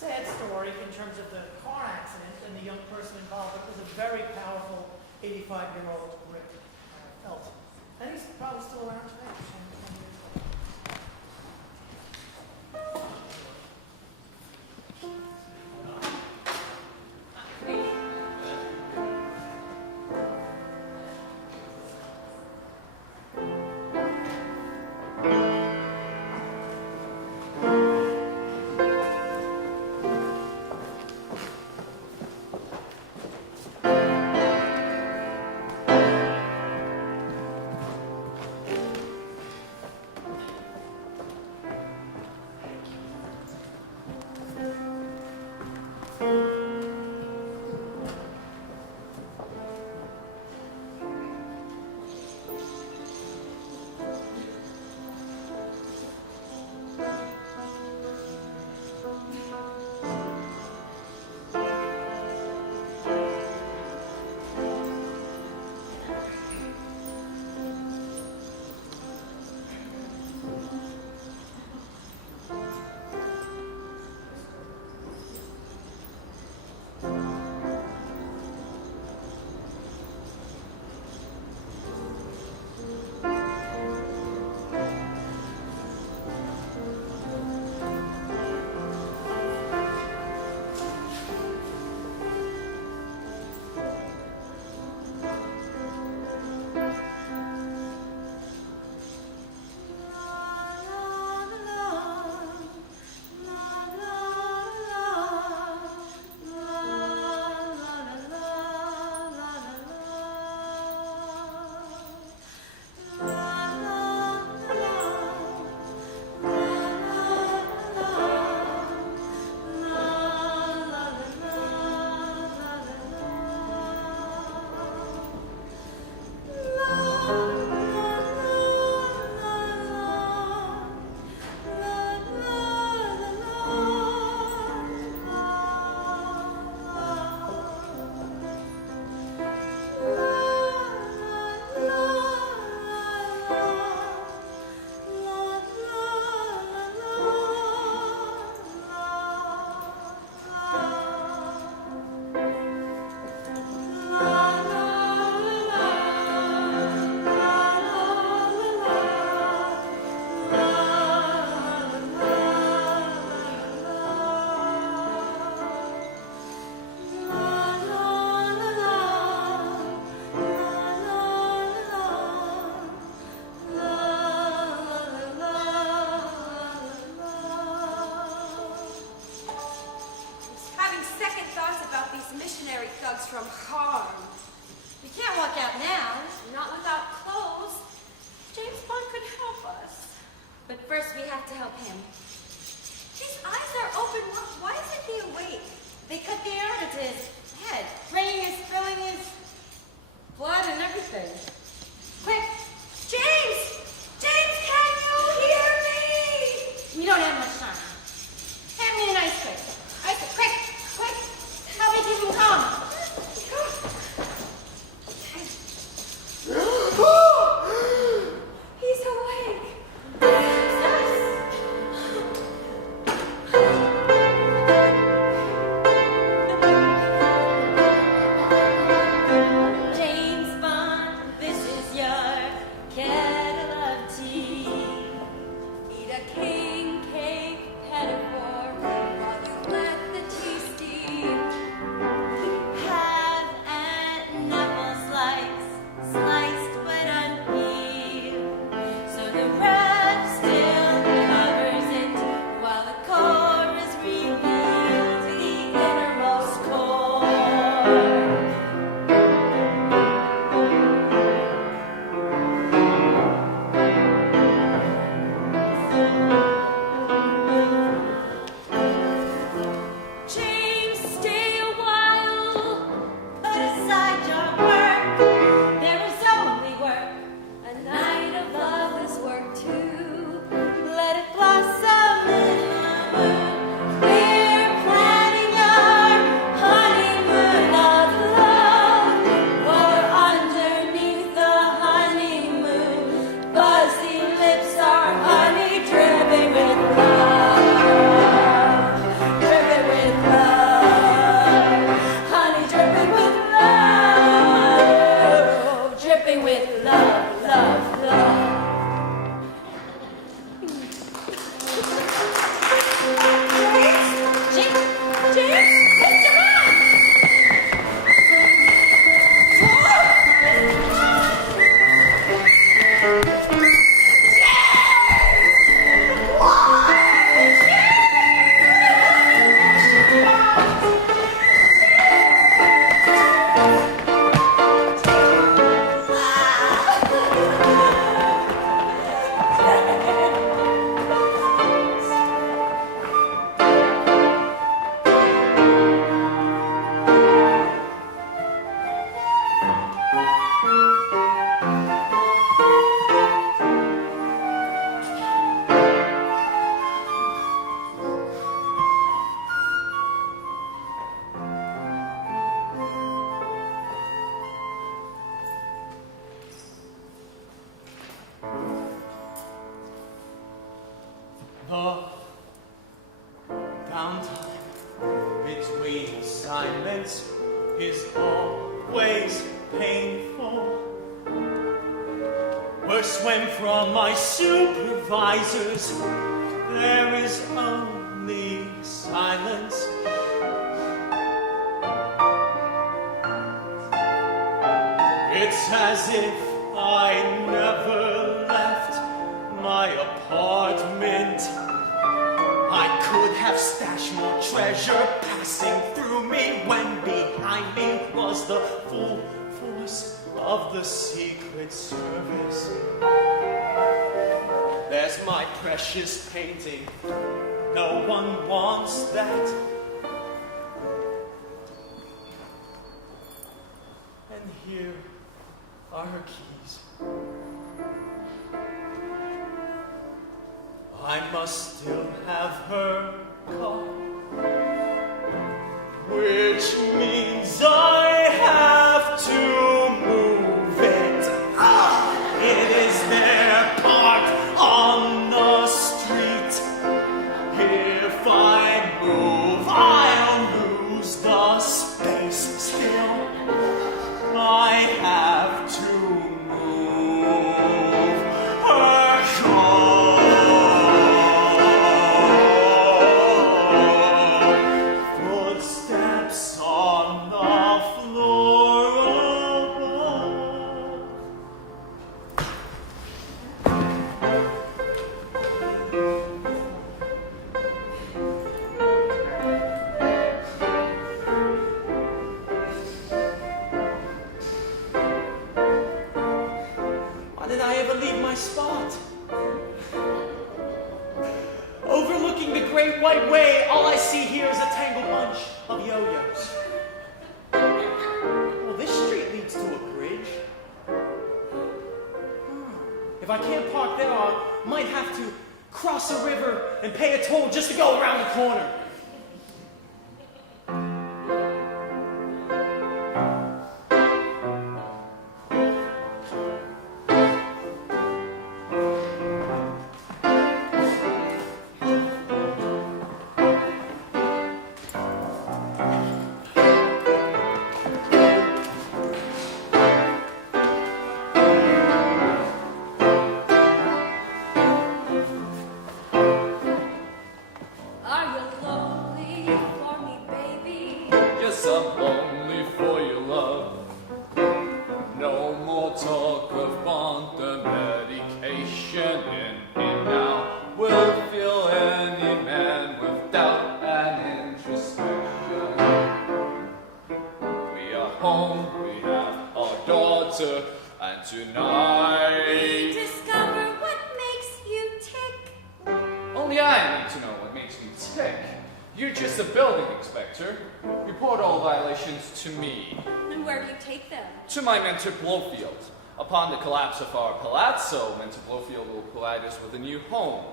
sad story in terms of the car accident and the young person involved, but it was a very powerful 85-year-old Rick Felton. And he's probably still around today. 10 years later. From harm. We can't walk out now, not without clothes. James Bond could help us. But first we have to help him. His eyes are open. Why isn't he awake? They cut the air into his head. Rain is spilling his blood and everything. Quick! James! James, can you hear me? We don't have much time. Hand me an ice pick. Ice pick, quick! Quick! Help me keep him calm. He's awake. James Bond, this is always painful. Worse when from my supervisors there is only silence. It's as if I never left my apartment. I could have stashed more treasure passing through me when behind me was the full force of the Secret Service. There's my precious painting. No one wants that. And here are her keys. I must still have her car, which means I have to move it. It is there parked on the street. If I move, I'll lose the space still. I have to move her car. Footsteps on the floor above. Why did I ever leave my spot? Overlooking the Great White Way, all I see here is a tangled bunch of yo-yos. Well, this street leads to a bridge. If I can't park there, I might have to cross a river and pay a toll just to go around the corner. Are you lonely for me, baby? Yes, I'm lonely for your love. No more talk of bond, the medication in me now will fill any man with doubt and introspection. We are home, we have our daughter, and tonight Discover what makes you tick. only I need to know what makes me tick. You're just a building inspector. Report all violations to me. And where do you take them? To my mentor Blowfield. Upon the collapse of our palazzo, Mentor Blowfield will provide us with a new home.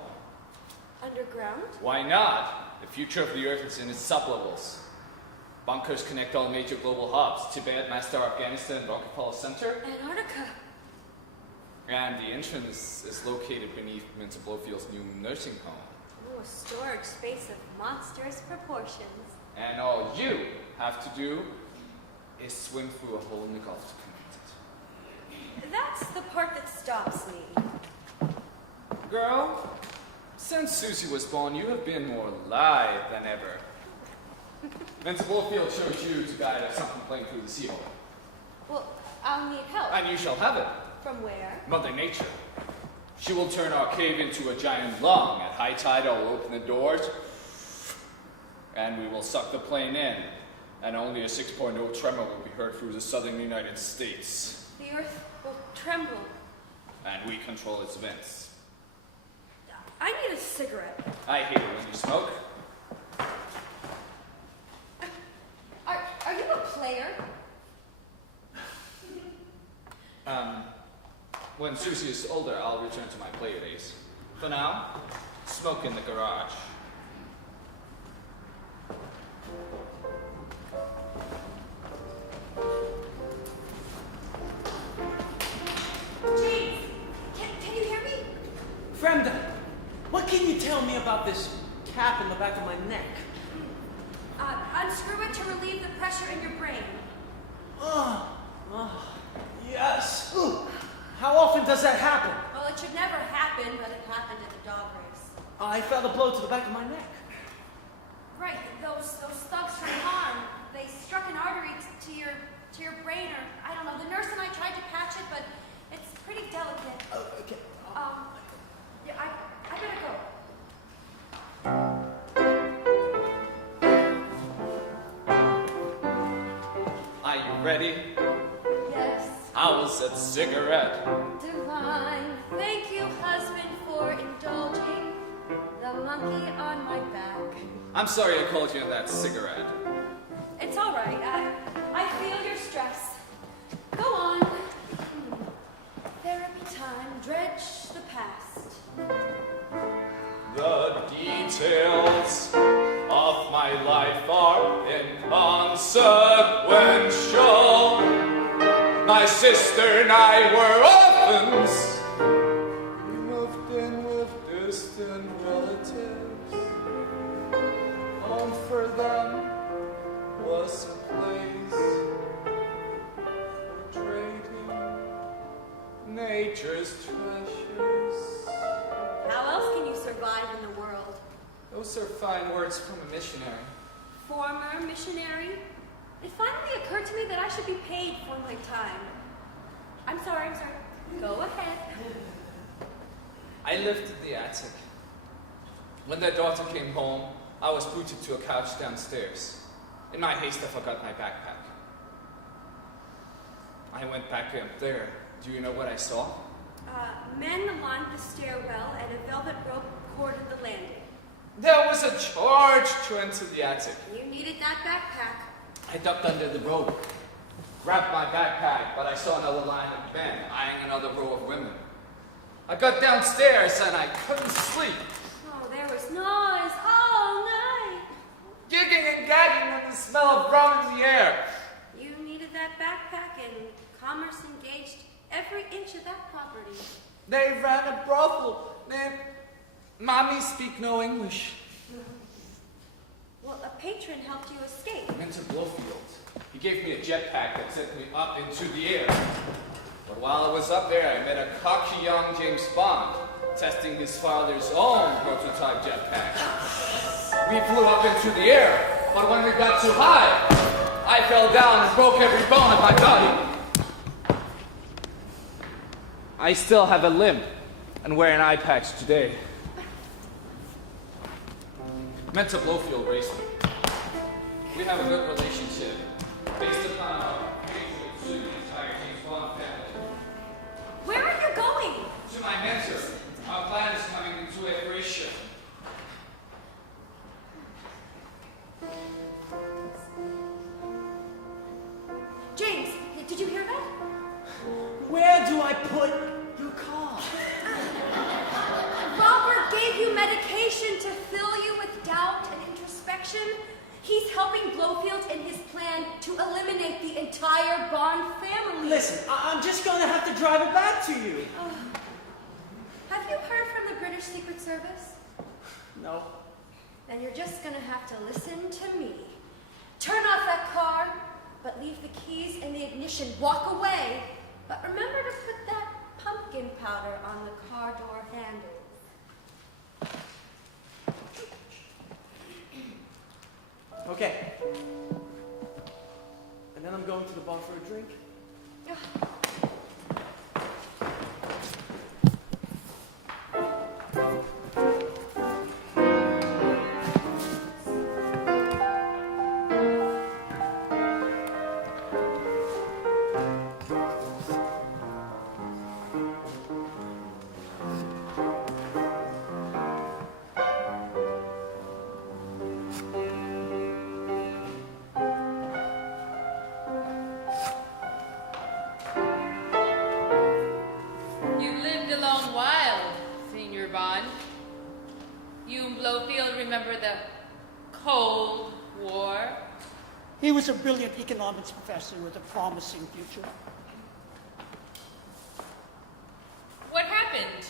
Underground? Why not? The future of the Earth is in its sublevels. Bunkers connect all major global hubs: Tibet, Mastar, Afghanistan, Rockefeller Center. Antarctica. And the entrance is located beneath Mentor Blowfield's new nursing home. Oh, a storage space of monstrous proportions. And all you have to do is swim through a hole in the Gulf to connect it. That's the part that stops me. Girl, since Susie was born, you have been more alive than ever. Mentor Blowfield chose you to guide us on playing through the sea hole. Well, I'll need help. And you shall have it. From where? Mother Nature. She will turn our cave into a giant lung. At high tide, I will open the doors, and we will suck the plane in. And only a 6.0 tremor will be heard through the southern United States. The earth will tremble. And we control its vents. I need a cigarette. I hate it when you smoke. Are you a player? When Susie is older, I'll return to my player days. For now, smoke in the garage. James, can you hear me? Fremda, what can you tell me about this cap in the back of my neck? Unscrew it to relieve the pressure in your brain. Yes. How often does that happen? Well, it should never happen, but it happened at the dog race. I felt a blow to the back of my neck. Right, those thugs from harm, they struck an artery to your brain, or I don't know. The nurse and I tried to patch it, but it's pretty delicate. Oh, okay. Yeah, I better go. Are you ready? Yes. How's that cigarette? Divine. Thank you, husband, for indulging the monkey on my back. I'm sorry I called you that cigarette. It's all right. I feel your stress. Go on. Therapy time. Dredge the past. The details of my life are inconsequential. My sister and I were orphans. We moved in with distant relatives. Home for them was a place for trading nature's treasures. How else can you survive in the world? Those are fine words from a missionary. Former missionary? It finally occurred to me that I should be paid for my time. I'm sorry. Go ahead. I lifted the attic. When their daughter came home, I was booted to a couch downstairs. In my haste, I forgot my backpack. I went back up there. Do you know what I saw? Men lined the stairwell and a velvet rope corded the landing. There was a charge to enter the attic. You needed that backpack. I ducked under the rope, grabbed my backpack, but I saw another line of men eyeing another row of women. I got downstairs and I couldn't sleep. Oh, there was noise all night. Gigging and gagging and the smell of rum in the air. You needed that backpack, and commerce engaged every inch of that property. They ran a brothel named Mommy Speak No English. Well, a patron helped you escape. Mentor Blofield. He gave me a jetpack that sent me up into the air. But while I was up there, I met a cocky young James Bond testing his father's own prototype jetpack. We flew up into the air, but when we got too high, I fell down and broke every bone of my body. I still have a limp and wear an eye patch today. Mentor Blofield raised me. We have a good relationship, based upon our hatred to the entire James Bond family. Where are you going? To my mentor, our plan is coming into fruition. James, did you hear that? Where do I put your car? Robert gave you medication to fill you with doubt and introspection. He's helping Blofield in his plan to eliminate the entire Bond family. Listen, I'm just going to have to drive it back to you. Have you heard from the British Secret Service? No. Then you're just gonna have to listen to me. Turn off that car, but leave the keys in the ignition. Walk away, but remember to put that pumpkin powder on the car door handle. Okay. And then I'm going to the bar for a drink. Remember the Cold War? He was a brilliant economics professor with a promising future. What happened?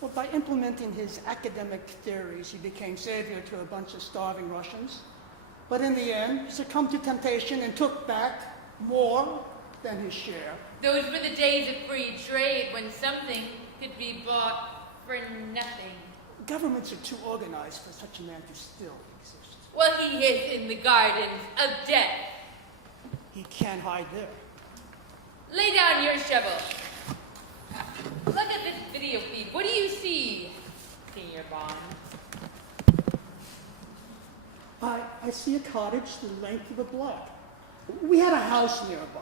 Well, by implementing his academic theories, he became savior to a bunch of starving Russians. But in the end, he succumbed to temptation and took back more than his share. Those were the days of free trade when something could be bought for nothing. Governments are too organized for such a man to still exist. Well, he is in the gardens of death. He can't hide there. Lay down your shovel. Look at this video feed. What do you see, Senior Bond? I see a cottage the length of a block. We had a house nearby.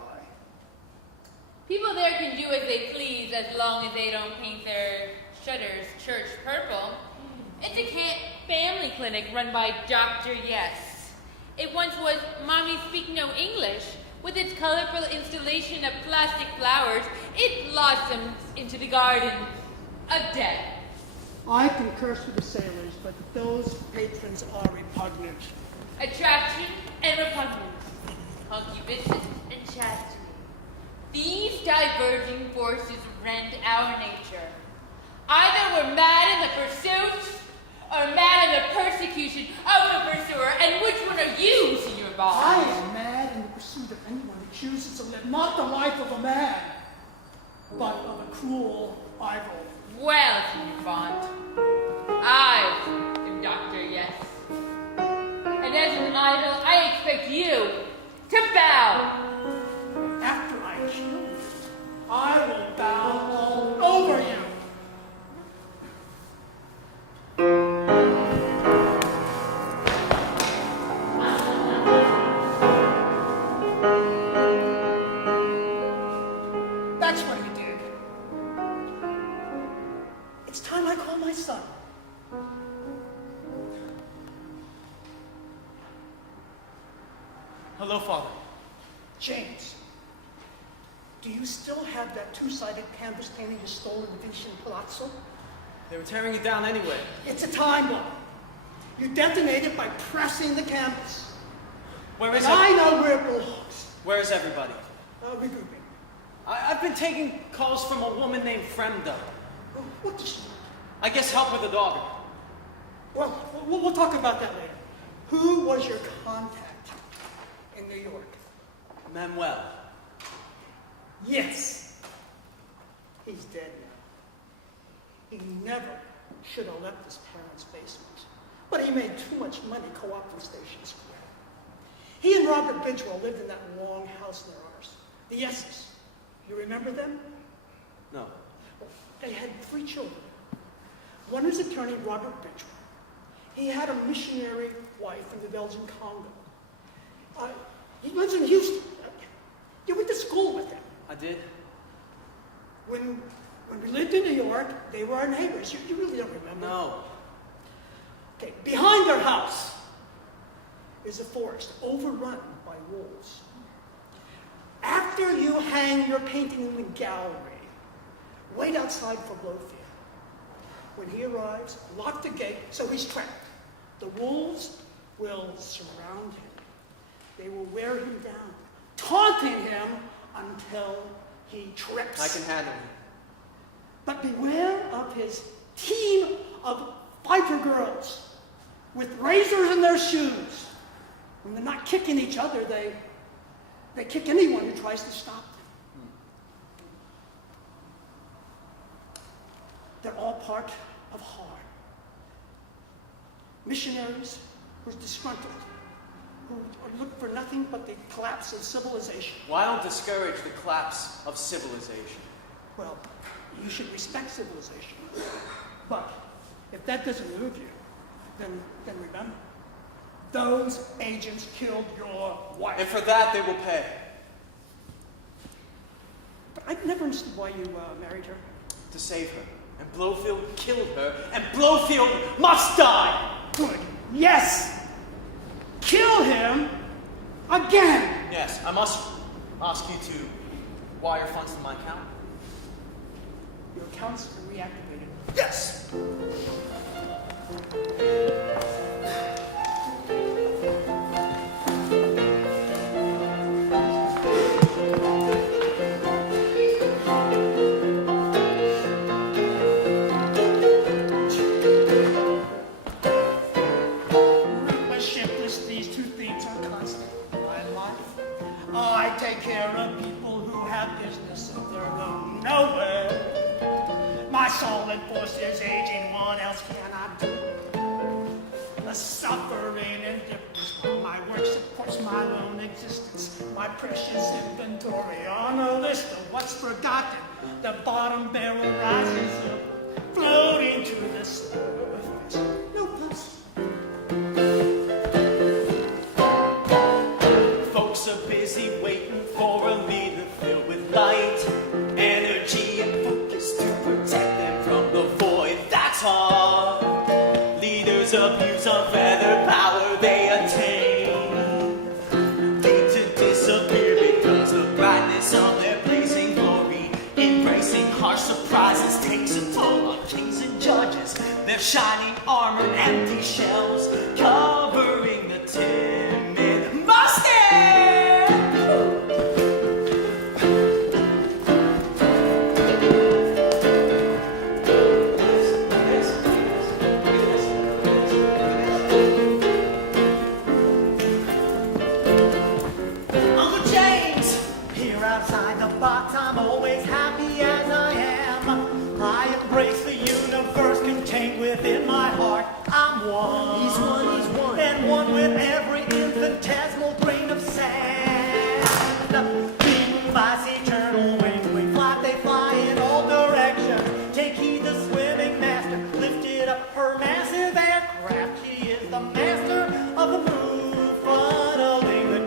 People there can do as they please as long as they don't paint their shutters church purple. It's a family clinic run by Dr. Yes. It once was Mommy Speak No English. With its colorful installation of plastic flowers, it blossoms into the garden of death. I can curse with the sailors, but those patrons are repugnant. Attraction and repugnance, concupiscence and chastity. These diverging forces rend our nature. Either we're mad in the pursuit or mad in the persecution of the pursuer. And which one are you, Senior Bond? I am mad in the pursuit of anyone who chooses to live not the life of a man, but of a cruel idol. Well, Senior Bond, I am Dr. Yes. And as an idol, I expect you to bow. After I kill you, I will bow all over you. That's what he did. It's time I call my son. Hello, Father. James, do you still have that two-sided canvas painting you stole in the Venetian Palazzo? They were tearing it down anyway. It's a time bomb. You detonate it by pressing the canvas. Where And is I know where it belongs. Where is everybody? Regrouping. I've been taking calls from a woman named Fremda. What does she want? I guess help with the daughter. Well, we'll talk about that later. Who was your contact in New York? Manuel. Yes. He's dead now. He never should have left his parents' basement. But he made too much money co-opting Station Square. He and Robert Bidwell lived in that long house near ours. The Yeses. You remember them? No. Well, they had 3 children. One is attorney Robert Bidwell. He had a missionary wife in the Belgian Congo. He lives in Houston. You went to school with him. I did? When we lived in New York, they were our neighbors. You really don't remember? No. Okay, behind their house is a forest overrun by wolves. After you hang your painting in the gallery, wait outside for Blowfield. When he arrives, lock the gate so he's trapped. The wolves will surround him. They will wear him down, taunting him until he trips. I can handle him. But beware of his team of fighter girls with razors in their shoes. When they're not kicking each other, they kick anyone who tries to stop them. They're all part of harm. Missionaries who are disgruntled, who look for nothing but the collapse of civilization. Well, I don't discourage the collapse of civilization. Well, you should respect civilization. But if that doesn't move you, then remember, those agents killed your wife. And for that, they will pay. But I've never understood why you married her. To save her. And Blowfield killed her. And Blowfield must die! Good. Yes! Kill him again! Yes, I must ask you to wire funds to my account. Your accounts are reactivated. Yes! These 2 things My solid force is aging, what else can I do? The suffering and difference, my work supports my own existence. My precious inventory on a list of what's forgotten. The bottom barrel rises up, floating to the surface. No fuss. Folks are busy waiting for a leader filled with light, energy, and focus to protect them from the void. That's all. Leaders abuse unfettered power they attain, lead to disappear because of brightness of their blazing glory. Embracing harsh surprises takes a toll on kings and judges. Their shining armor and empty shells covering the timid Mustang. Outside the box, I'm always happy as I am. I embrace the universe contained within my heart. I'm one. He's one. And one with every infinitesimal grain of sand. Beaten by eternal wings, we fly in all directions. Take heed the swimming master, lifted up her massive aircraft. He is the master of the moon, funneling the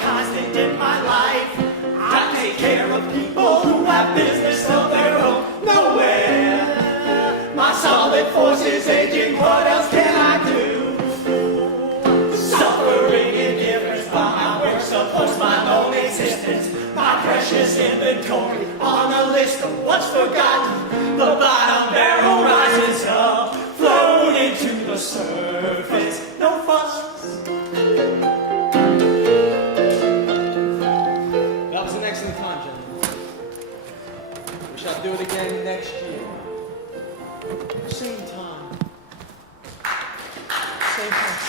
constant in my life. I take care of people who have business of their own. Nowhere. My solid force is aging. What else can I do? Suffering indifference by my work supports my own existence. My precious inventory on a list of what's forgotten. The bottom barrel rises up, floating to the surface. No fuss. Excellent time, gentlemen. We shall do it again next year. Same time. Same place.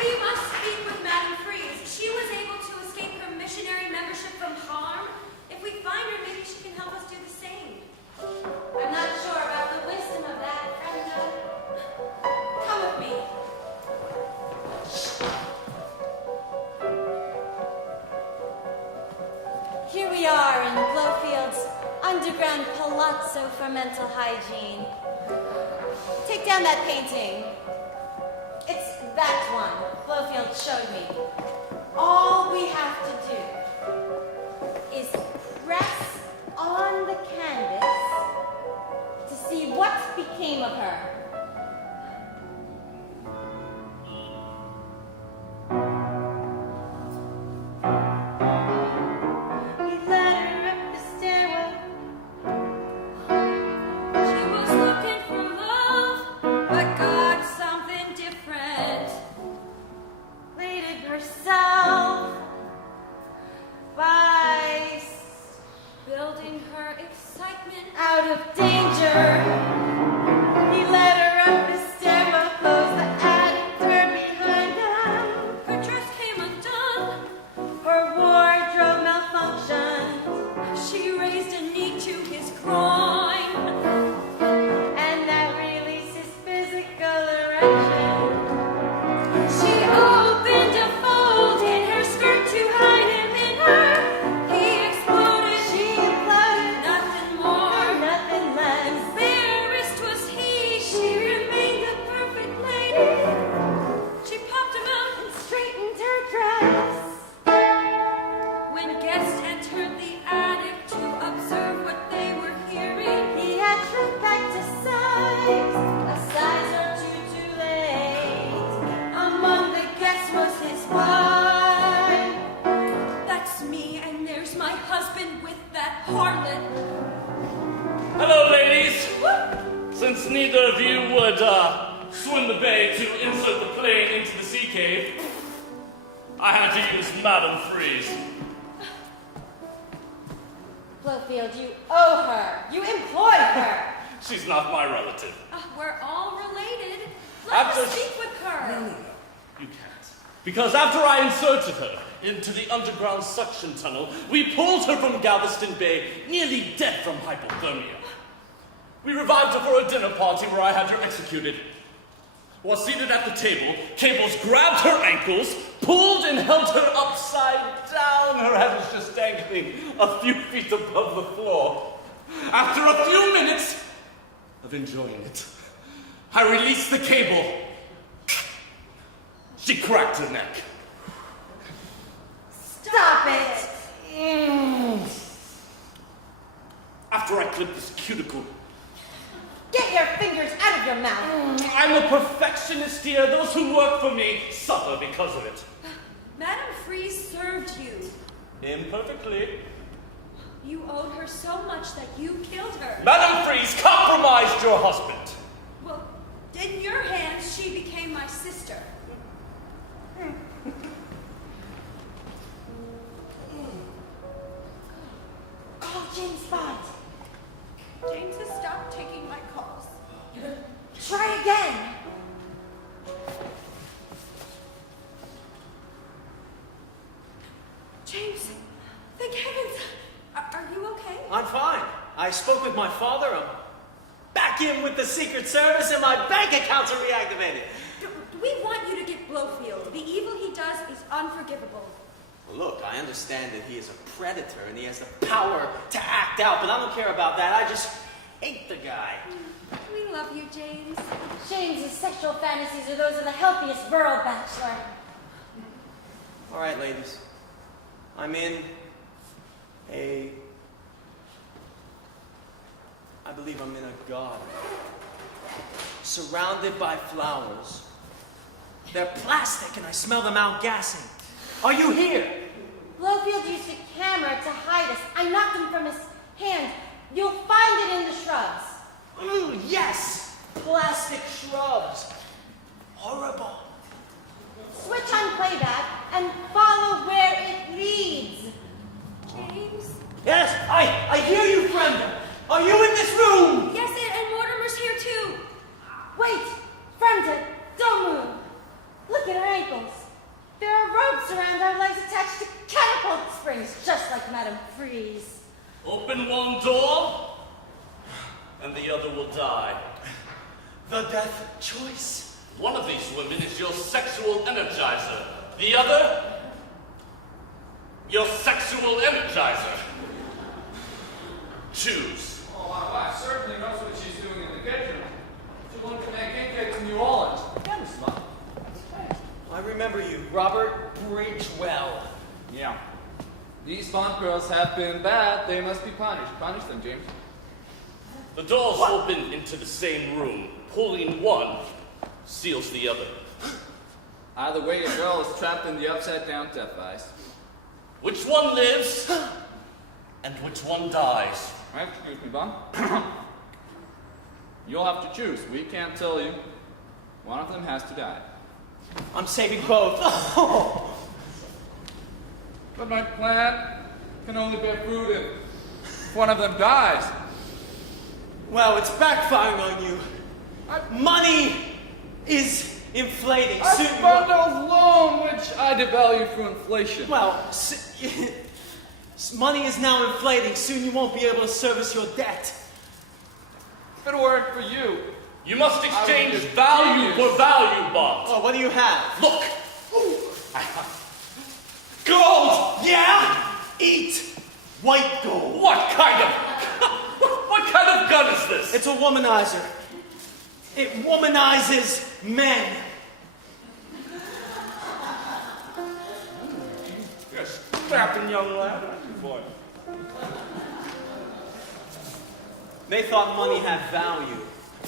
We must speak with Madame Freeze. She was able to escape her missionary membership from harm. If we find her, maybe she can help us do the same. I'm not sure about the wisdom of that, Brenda. Come with me. Here we are in Blowfield's underground palazzo for mental hygiene. Take down that painting. It's that one Blowfield showed me. All we have to do is press on the canvas to see what became of her. Out of danger, he led her up the stairwell, closed the attic door behind them. Her dress came undone, her wardrobe malfunctioned. She raised a knee to his groin, and that released his physical erection. She opened a fold in her skirt to hide him in her. He exploded, she imploded, nothing more, nothing less. Barest was he, she remained a perfect lady. She popped him out and straightened her dress. When guests entered the attic to observe what they were hearing, he had shrunk back to size, a size or two too late. Among the guests was his wife. That's me, and there's my husband with that harlot. Hello, ladies. Since neither of you would swim the bay to insert the plane into the sea cave, I had to use Madame Freeze. Blowfield, you owe her. You employed her. She's not my relative. We're all related. Let us speak with her. No. You can't. Because after I inserted her into the underground suction tunnel, we pulled her from Galveston Bay, nearly dead from hypothermia. We revived her for a dinner party where I had her executed. While seated at the table, Cables grabbed her ankles, pulled and held her upside down. Her head was just dangling a few feet above the floor. After a few minutes of enjoying it, I released the cable. She cracked her neck. Stop it! After I clipped this cuticle, Get your fingers out of your mouth. I'm a perfectionist here. Those who work for me suffer because of it. Madame Freeze served you. Imperfectly. You owed her so much that you killed her. Madame Freeze compromised your husband. Well, in your hands, she became my sister. Call James Bond. James has stopped taking my calls. Try again. James, thank heavens. Are you okay? I'm fine. I spoke with my father. I'm back in with the Secret Service and my bank accounts are reactivated. We want you to get Blowfield. The evil he does is unforgivable. Well, look, I understand that he is a predator and he has the power to act out, but I don't care about that. I just hate the guy. We love you, James. James's sexual fantasies are those of the healthiest borough bachelor. All right, ladies. I'm in I believe I'm in a garden. Surrounded by flowers. They're plastic and I smell them outgassing. Are you here? Blowfield used a camera to hide us. I knocked him from his hand. You'll find it in the shrubs. Ooh, yes! Plastic shrubs. Horrible. Switch on playback and follow where it leads. James? Yes, I hear you, Brenda. Are you in this room? Yes, and Mortimer's here too. Wait, Brenda, don't move. Look at our ankles. There are ropes around our legs attached to catapult springs, just like Madame Freeze. Open one door, and the other will die. The death choice. One of these women is your sexual energizer. The other, your sexual energizer. Choose. Oh, my wife certainly knows what she's doing in the kitchen. She learned to make cake in New Orleans. Yeah, Miss Love. I remember you, Robert Bridgewell. Yeah. These Bond girls have been bad. They must be punished. Punish them, James. The doors open into the same room. Pulling one seals the other. Either way, a girl is trapped in the upside-down death vise. Which one lives, and which one dies? Right, excuse me, Bond. You'll have to choose. We can't tell you. One of them has to die. I'm saving both. But my plan can only bear fruit if one of them dies. Well, it's backfiring on you. Money is inflating. I Soon- found a loan which I devalue through inflation. Well, money is now inflating. Soon you won't be able to service your debt. If it worked for you, You must exchange I would be value genius. for value, Bond. Oh, what do you have? Look! Gold! Yeah? Eat white gold. What kind of gun is this? It's a womanizer. It womanizes men. You're a strapping young lad, aren't you, boy? They thought money had value.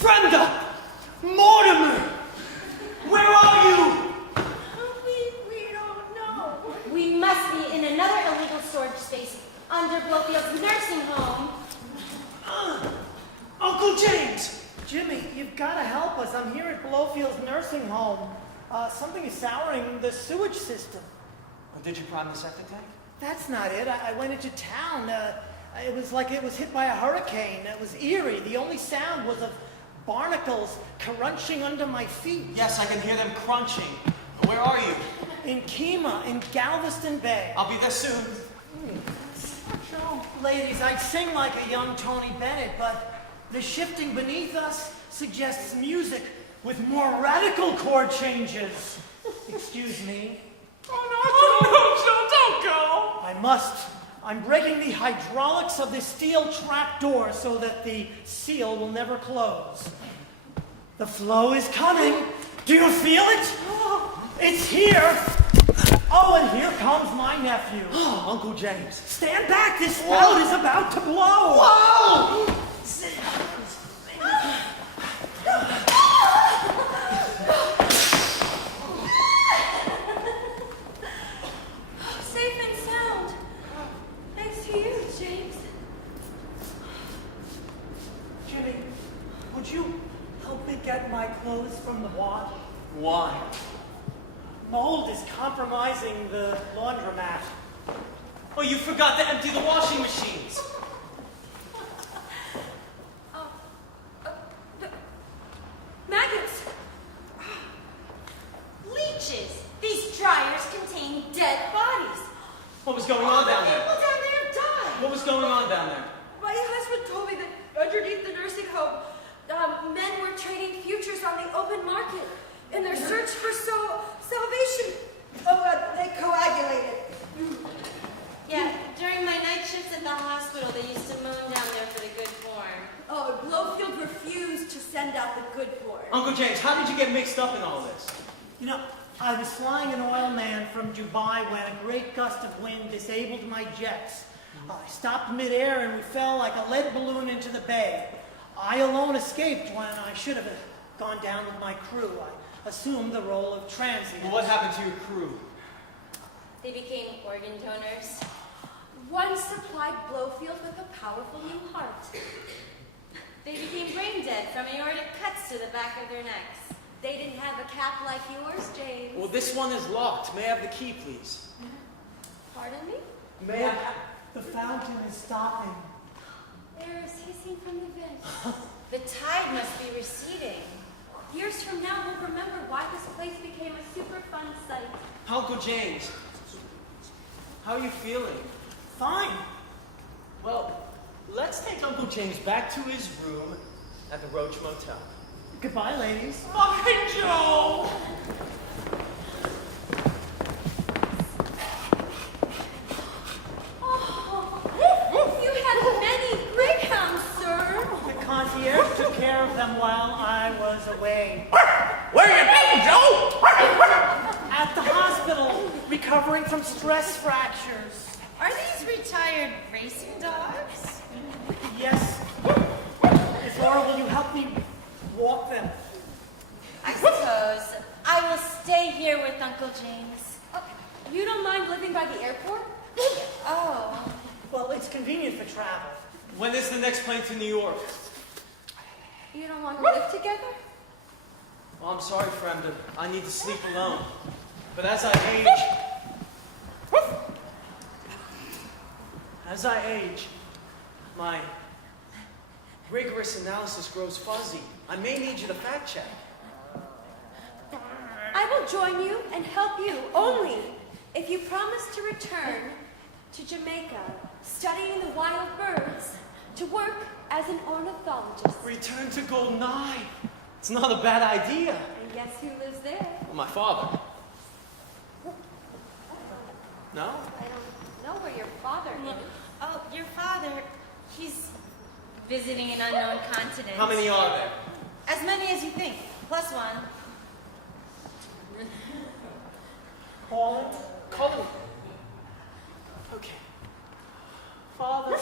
Brenda! Mortimer! Where are you? We don't know. We must be in another illegal storage space under Blowfield's nursing home. Uncle James! Jimmy, you've got to help us. I'm here at Blowfield's nursing home. Something is souring the sewage system. Did you prime the septic tank? That's not it. I went into town. It was like it was hit by a hurricane. It was eerie. The only sound was of barnacles crunching under my feet. Yes, I can hear them crunching. Where are you? In Kima, in Galveston Bay. I'll be there soon. So, ladies, I'd sing like a young Tony Bennett, but the shifting beneath us suggests music with more radical chord changes. Excuse me. Oh, no, Joe, don't go! I must. I'm breaking the hydraulics of this steel trap door so that the seal will never close. The flow is coming. Do you feel it? It's here. Oh, and here comes my nephew. Uncle James. Stand back. This spout is about to blow. Whoa! Safe and sound. Thanks to you, James. Jimmy, would you help me get my clothes from the wad? Why? Mold is compromising the laundromat. Oh, you forgot to empty the washing machines. Maggots. Leeches. These dryers contain dead bodies. What was going on down there? People down there have died. What was going on down there? My husband told me that underneath the nursing home, men were trading futures on the open market in their search for salvation. They coagulated. Yeah, during my night shifts at the hospital, they used to moan down there for the good form. Oh, Blowfield refused to send out the good porn. Uncle James, how did you get mixed up in all this? You know, I was flying an oil man from Dubai when a great gust of wind disabled my jets. I stopped midair and we fell like a lead balloon into the bay. I alone escaped when I should have gone down with my crew. I assumed the role of transient. Well, what happened to your crew? They became organ donors. One supplied Blowfield with a powerful new heart. They became brain dead from aortic cuts to the back of their necks. They didn't have a cap like yours, James. Well, this one is locked. May I have the key, please? Pardon me? May I? The fountain is stopping. Air is hissing from the vent. The tide must be receding. Years from now, we'll remember why this place became a super fun site. Uncle James, how are you feeling? Fine. Well, let's take Uncle James back to his room at the Roach Motel. Goodbye, ladies. Bye, Joe! Oh, you had many greyhounds, sir. The concierge took care of them while I was away. Where you been, Joe? At the hospital, recovering from stress fractures. Are these retired racing dogs? Yes. Miss Laura, will you help me walk them? I suppose. I will stay here with Uncle James. You don't mind living by the airport? Oh. Well, it's convenient for travel. When is the next plane to New York? You don't want to live together? Well, I'm sorry, Fremda. I need to sleep alone. But as I age, my rigorous analysis grows fuzzy. I may need you to fact check. I will join you and help you only if you promise to return to Jamaica, studying the wild birds, to work as an ornithologist. Return to Golden Eye. It's not a bad idea. And guess who lives there? Well, my father. No? I don't know where your father is. Oh, your father, he's visiting an unknown continent. How many are there? As many as you think, plus one. Call it. Call him. Okay. Father.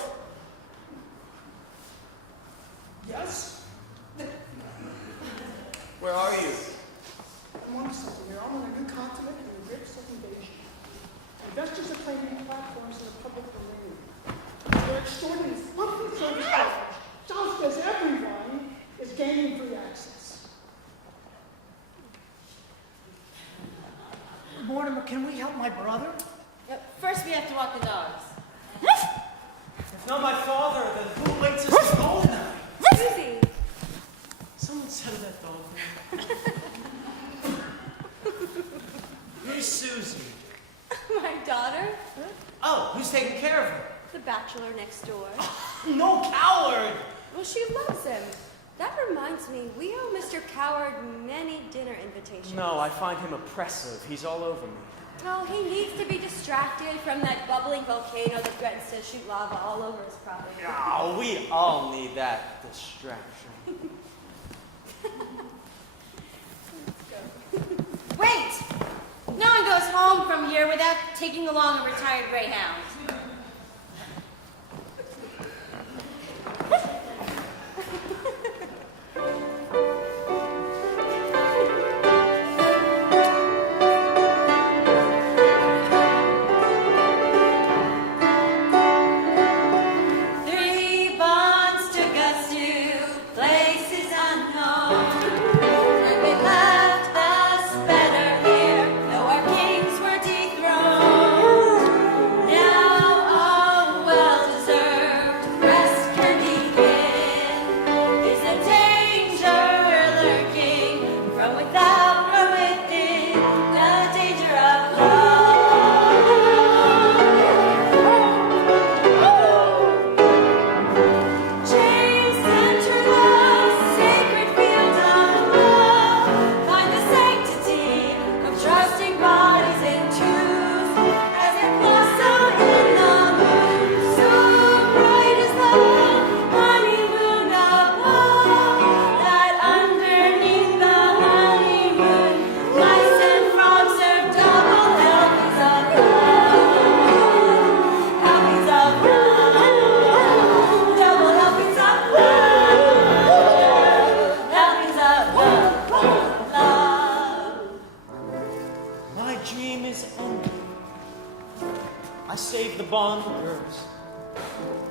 Yes? Where are you? I'm on something here. I'm on a new continent in the grips of invasion. Investors are claiming platforms in the public domain. They're extorting monthly service charges, just as everyone is gaining free access. Mortimer, can we help my brother? First, we have to walk the dogs. If Not my father, then who waits us to go tonight? Susie. Someone said that dog name. Who's Susie? My daughter. Oh, who's taking care of her? The bachelor next door. No coward! Well, she loves him. That reminds me, we owe Mr. Coward many dinner invitations. No, I find him oppressive. He's all over me. Oh, he needs to be distracted from that bubbling volcano that threatens to shoot lava all over his property. Oh, we all need that distraction. Wait! No one goes home from here without taking along a retired greyhound.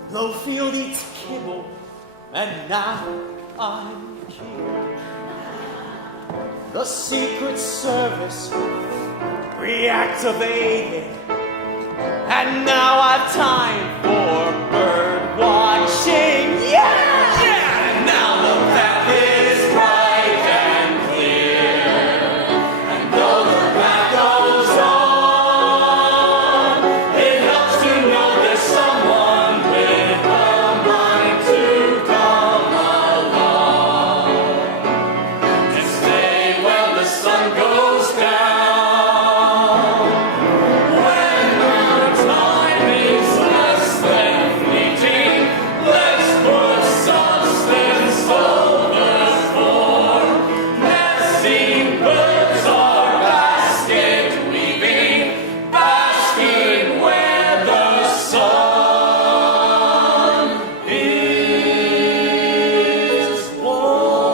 Blowfield eats kibble, and now I'm here. The Secret Service reactivated, and now I've time for bird watching. Yeah! Yeah! And now the path is bright and clear, and though the path goes on, it helps to know there's someone with a mind to come along, to stay when the sun goes down. When our time is less than fleeting, let's put substance over form. Nesting birds are basket weaving, basking where the sun is warm.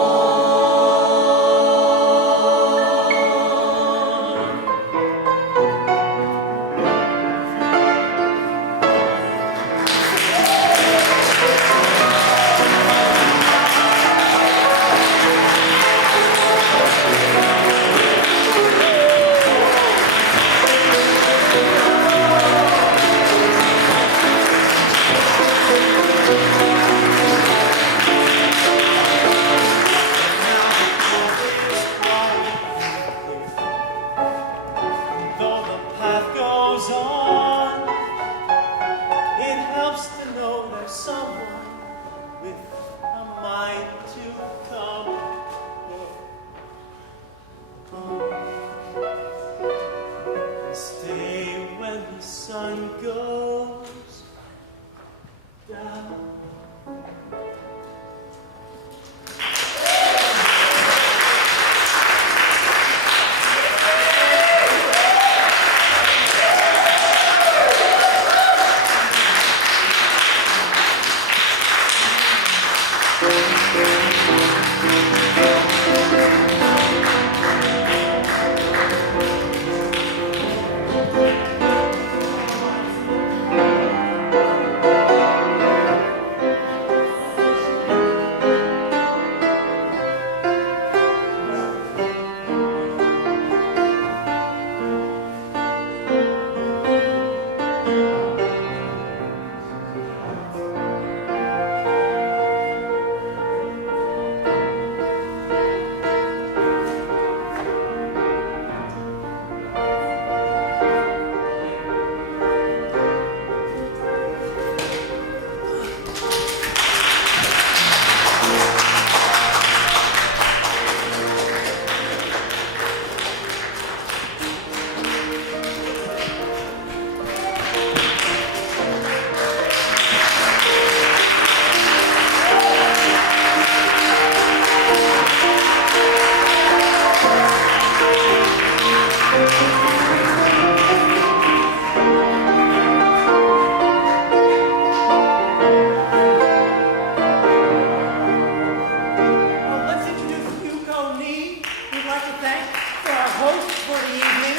like to thank our hosts for the evening,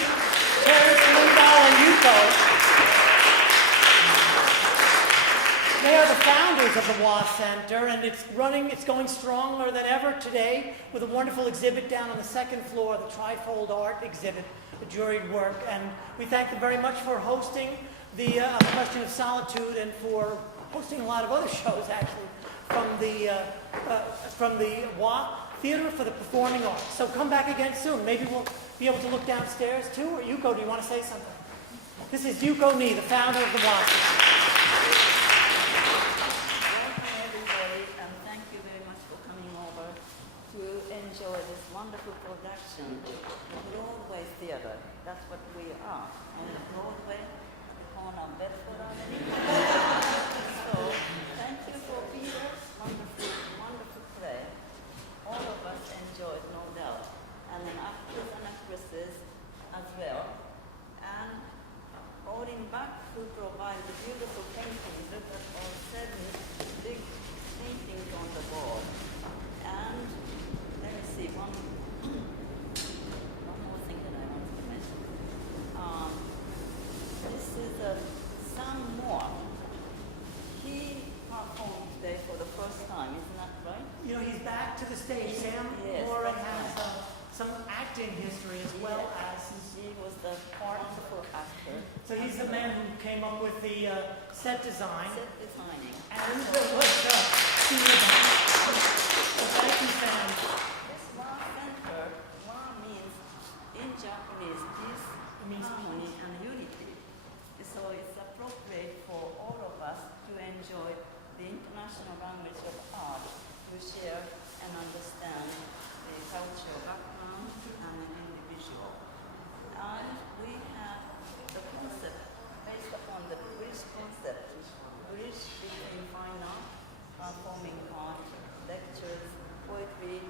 Terrence, Lindahl, and Yuko. They are the founders of the WA Center, and it's going stronger than ever today with a wonderful exhibit down on the second floor, the Trifold Art exhibit, the juried work. And we thank them very much for hosting the question of solitude and for hosting a lot of other shows, actually, from the WA Theater for the Performing Arts. So come back again soon. Maybe we'll be able to look downstairs too. Or Yuko, do you want to say something? This is Yuko Nee, the founder of the WA Center. Welcome everybody, and thank you very much for coming over to enjoy this wonderful production, the Broadway Theater. That's what we are. On the Broadway, the corner of Bedford Avenue. So, thank you for Peter's wonderful, wonderful play. All of us enjoyed, no doubt. And then actors and actresses as well. And Orin who provided the beautiful paintings. Look at all 7 big paintings on the board. And let me see, one more thing that I wanted to mention. This is Sam Moore. He performed today for the first time, isn't that right? You know, he's back to the stage. Sam Yes, Moore that's has right. some acting history as well as He was the wonderful actor. so he's the man who came up with the set design Set designing. and was senior director. So thank you, Sam. This Wa Center, Wa means in Japanese peace, harmony, and unity. So it's appropriate for all of us to enjoy the international language of art, to share and understand the cultural background and the individual. And we have the concept based upon the bridge concept, bridge between fine art, performing art, lectures, poetry,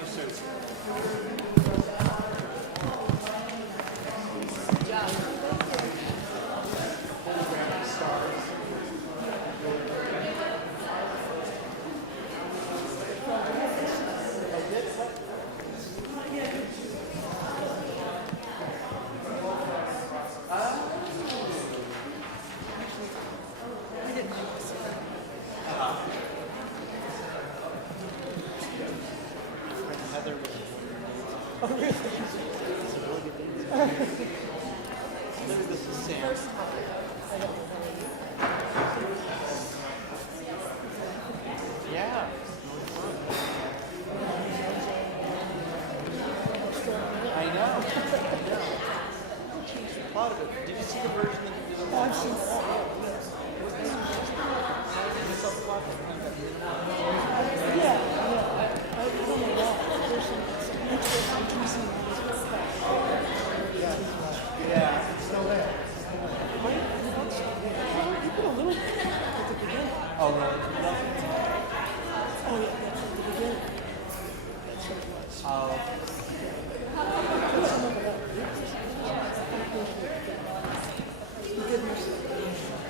you, sir. Heather was this is Sam. Yeah. I know. A lot of it. Did you see the version that you did on I've seen that. Yeah. I've done a lot. There's some interesting pieces. Yeah. So there. You put a little bit at the beginning. Oh, no. Oh, yeah, that's at the beginning. That's what it was. Oh. Put some of it up.